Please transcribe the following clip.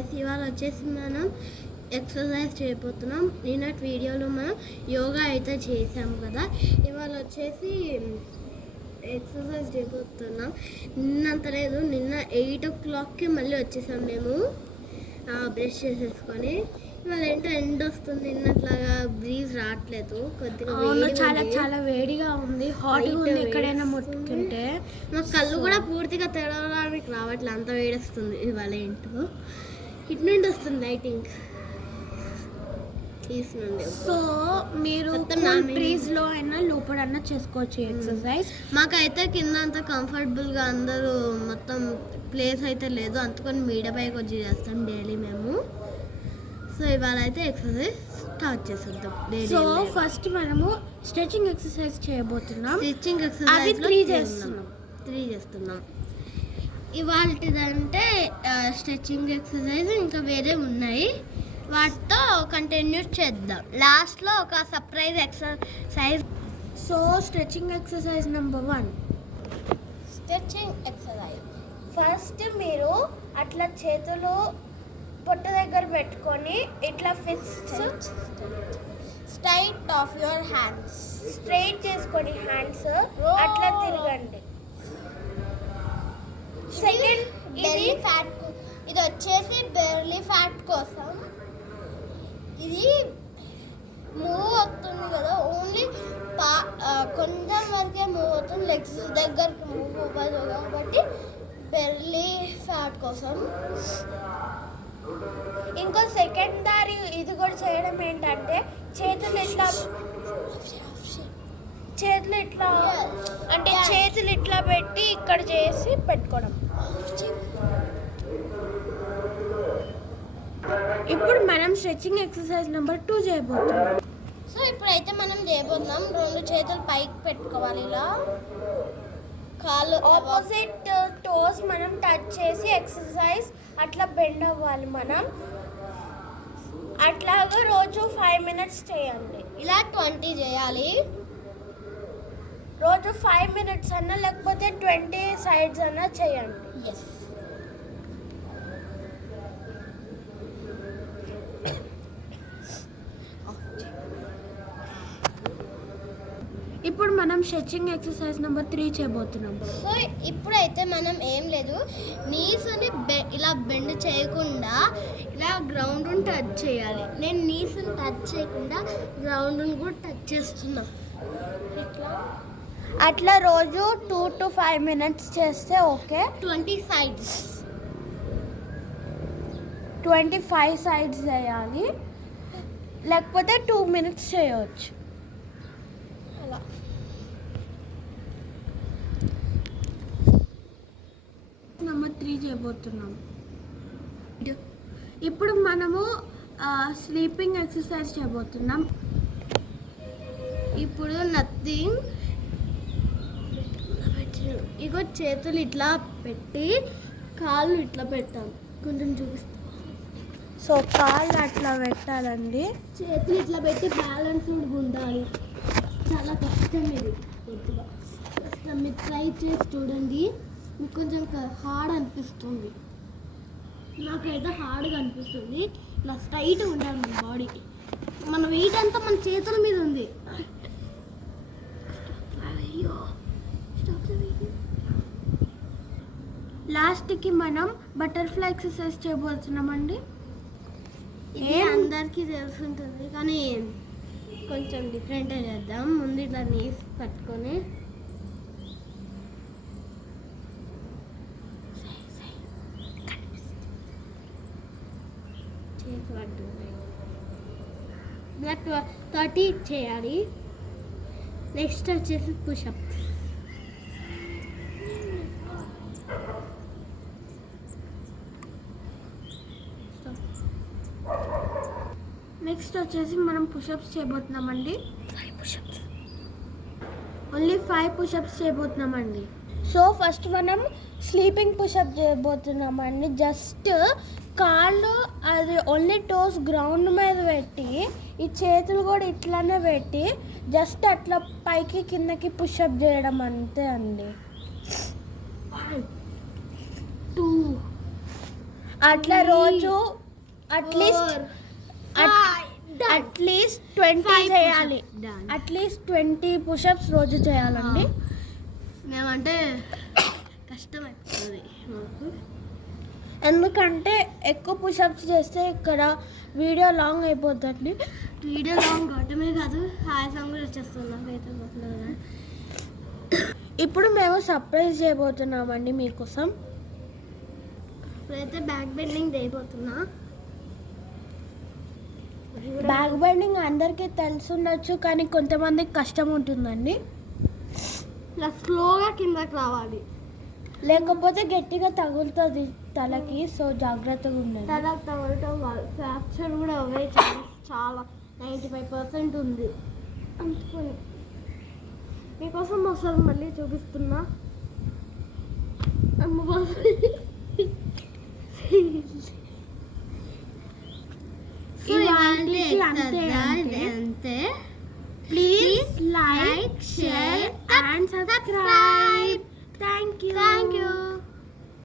Guys, ఇవాళ వచ్చేసి మనం ఎక్సర్సైజ్ చేయబోతున్నాం. నిన్నటి వీడియోలో మనం యోగా అయితే చేసాము కదా, ఇవాళ వచ్చేసి ఎక్సర్సైజ్ చేయబోతున్నాం. నిన్నంత లేదు, నిన్న 8 o'clockకి మళ్ళీ వచ్చేసాం మేము బ్రష్ చేసేసుకొని. ఇవాళ ఏంటో ఎండ్ వస్తుంది, నిన్నట్లాగా బ్రీజ్ రావట్లేదు, కొద్దిగా చాలా చాలా వేడిగా ఉంది, హాట్గా ఉంది. ఎక్కడైనా ముట్టుకుంటే మా కళ్ళు కూడా పూర్తిగా తెరవడానికి రావట్లేదు, అంత వేడి వస్తుంది. ఇవాళ ఏంటో ఇటు నుండి వస్తుంది లైటింగ్ నుండి. సో మీరు బ్రీజ్ లో అయినా లోపలన్నా చేసుకోవచ్చు ఎక్సర్సైజ్. మాకైతే కింద అంత కంఫర్టబుల్గా అందరూ మొత్తం ప్లేస్ అయితే లేదు, అందుకని మీడ పైకి వచ్చి చేస్తాం డైలీ మేము. సో ఇవాళ అయితే ఎక్సర్సైజ్ స్టార్ట్ చేసేద్దాం. సో ఫస్ట్ మనము స్ట్రెచింగ్ ఎక్సర్సైజ్ చేయబోతున్నాం. స్ట్రెచింగ్ ఎక్సర్సైజ్ 3 చేస్తున్నాం. ఇవాళదంటే స్ట్రెచింగ్ ఎక్సర్సైజ్ ఇంకా వేరే ఉన్నాయి, వాటితో కంటిన్యూ చేద్దాం. లాస్ట్లో ఒక surprise exercise. So stretching exercise number 1, stretching exercise. First మీరు అట్లా చేతులు పొట్ట దగ్గర పెట్టుకొని ఇట్లా straight of your hands, straight చేసుకొని హ్యాండ్స్ అట్లా తిరగండి. సెకండ్ బెల్లీ ఫ్యాట్, ఇది వచ్చేసి బెల్లీ ఫ్యాట్ కోసం. ఇది మూవ్ అవుతుంది కదా, ఓన్లీ కొంచెం వరకే మూవ్ అవుతుంది, లెగ్స్ దగ్గరకు మూవ్ అవ్వదు కాబట్టి బెల్లీ ఫ్యాట్ కోసం. ఇంకో సెకండరీ ఇది కూడా చేయడం ఏంటంటే చేతులు ఇట్లా అంటే చేతులు ఇట్లా పెట్టి ఇక్కడ చేసి పెట్టుకోవడం. ఇప్పుడు మనం స్ట్రెచింగ్ ఎక్సర్సైజ్ నెంబర్ 2 చేయబోతున్నాం. సో ఇప్పుడైతే మనం చేయబోతున్నాం, 2 చేతులు పైకి పెట్టుకోవాలి, ఇలా కాళ్ళు ఆపోజిట్ టోస్ మనం టచ్ చేసి ఎక్సర్సైజ్ అట్లా బెండ్ అవ్వాలి. మనం అట్లాగా రోజు 5 minutes చేయండి. ఇలా 20 చేయాలి. రోజు 5 minutes అన్నా లేకపోతే 20 sides అన్నా చేయండి. ఎస్. ఇప్పుడు మనం స్ట్రెచింగ్ ఎక్సర్సైజ్ నెంబర్ 3 చేయబోతున్నాం. సో ఇప్పుడైతే మనం ఏం లేదు, నీస్ని ఇలా బెండ్ చేయకుండా ఇలా గ్రౌండ్ని టచ్ చేయాలి. నేను నీస్ని టచ్ చేయకుండా గ్రౌండ్ని కూడా టచ్ చేస్తున్నా. ఇట్లా అట్లా రోజు 2 to 5 minutes చేస్తే ఓకే. 25 sides చేయాలి, లేకపోతే 2 minutes చేయవచ్చు. నెంబర్ 3 చేయబోతున్నాం. ఇప్పుడు మనము స్లీపింగ్ ఎక్సర్సైజ్ చేయబోతున్నాం. ఇప్పుడు నథింగ్, ఇగో చేతులు ఇట్లా పెట్టి కాళ్ళు ఇట్లా పెడతాం, కొంచెం చూపిస్తాం. సో కాళ్ళు అట్లా పెట్టాలండి, చేతులు ఇట్లా పెట్టి బ్యాలెన్స్డ్గా ఉండాలి. చాలా కష్టం ఇది, కొద్దిగా కష్టం. మీరు ట్రై చేసి చూడండి, మీకు కొంచెం హార్డ్ అనిపిస్తుంది, నాకైతే హార్డ్గా అనిపిస్తుంది. ఇలా స్ట్రైట్గా ఉండాలి మన బాడీకి. మన వెయిట్ అంతా మన చేతుల మీద ఉంది. లాస్ట్కి మనం బటర్ఫ్లై ఎక్సర్సైజ్ చేయబోతున్నామండి. ఇది అందరికీ తెలుసుంటుంది, కానీ కొంచెం డిఫరెంట్గా చేద్దాం. ముందు ఇట్లా నీస్ పట్టుకొని చేతి పట్టుకొని ఇలా 30 చేయాలి. నెక్స్ట్ వచ్చేసి పుషప్. నెక్స్ట్ వచ్చేసి మనం పుషప్స్ చేయబోతున్నామండి. ఓన్లీ 5 పుషప్స్ చేయబోతున్నామండి. సో ఫస్ట్ మనం స్లీపింగ్ పుషప్ చేయబోతున్నామండి. జస్ట్ కాళ్ళు అది ఓన్లీ టోస్ గ్రౌండ్ మీద పెట్టి, ఈ చేతులు కూడా ఇట్లానే పెట్టి జస్ట్ అట్లా పైకి కిందకి పుషప్ చేయడం అంతే అండి. 2 అట్లా రోజు అట్లీస్ట్ 20 చేయాలి. అట్లీస్ట్ 20 పుషప్స్ రోజు చేయాలండి. మేమంటే కష్టమైపోతుంది మాకు, ఎందుకంటే ఎక్కువ పుషప్స్ చేస్తే ఇక్కడ వీడియో లాంగ్ అయిపోతుంది. వీడియో లాంగ్ కొట్టమే కాదు ఆయాసం కూడా వచ్చేస్తున్నాం అయితే పోతున్నాం. ఇప్పుడు మేము సర్ప్రైజ్ చేయబోతున్నామండి మీకోసం. ఇప్పుడైతే బ్యాక్ బెండింగ్ చేయబోతున్నా. బ్యాక్ బెండింగ్ అందరికీ తెలిసి ఉండొచ్చు, కానీ కొంతమందికి కష్టం ఉంటుందండి. ఇలా స్లోగా కిందకి రావాలి, లేకపోతే గట్టిగా తగులుతుంది తలకి. సో జాగ్రత్తగా ఉండండి. తల తగలటం ఫ్రాక్చర్ కూడా అవే చాలా 95% ఉంది. అందుకని మీకోసం ఒకసారి మళ్ళీ చూపిస్తున్నా. అంతే. Please like, share and subscribe. Thank you.